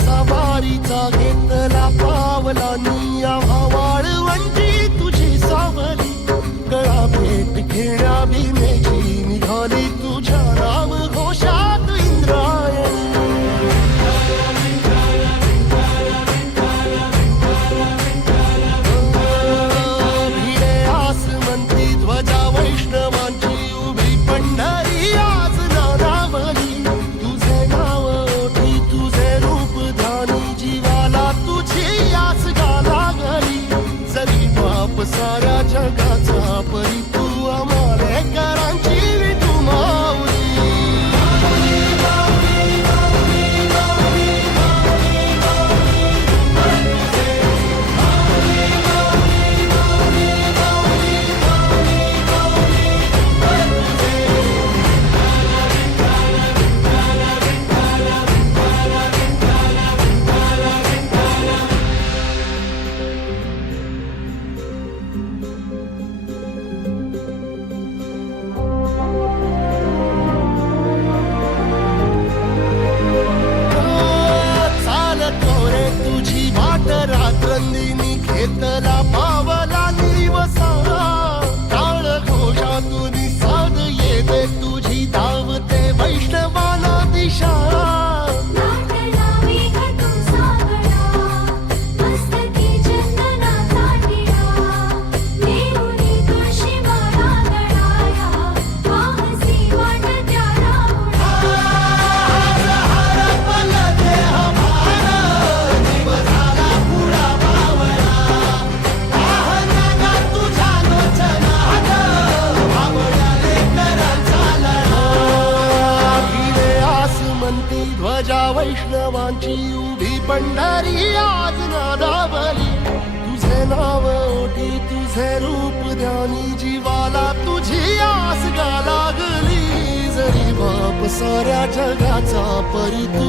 सवारीचा घेतला पावलांनी आम्हा वाळवंटी तुझी सावली गळा भेट घेण्या भीमेची निघाली तुझ्या नाम घोषात इंद्रायणी भिडे आसमंती ध्वजा वैष्णवांची उभी पंढरी आज नानावली तुझे नाव ओठी तुझे रूप ध्यानी जीवाला तुझी आस गा लागली जरी बाप साऱ्या जगाचा परी तू आमालेकरांची विठू माऊली रात्रंदिनी घेतला पावला निवसा टाळ घोषातून साध येते तुझी धावते वैष्णवाला दिशा ध्वजा वैष्णवांची उभी पंढरी आज नादावली तुझे नाव ओठी तुझे रूप ध्यानी जीवाला तुझी आस गा लागली जरी बाप साऱ्या जगाचा परी तू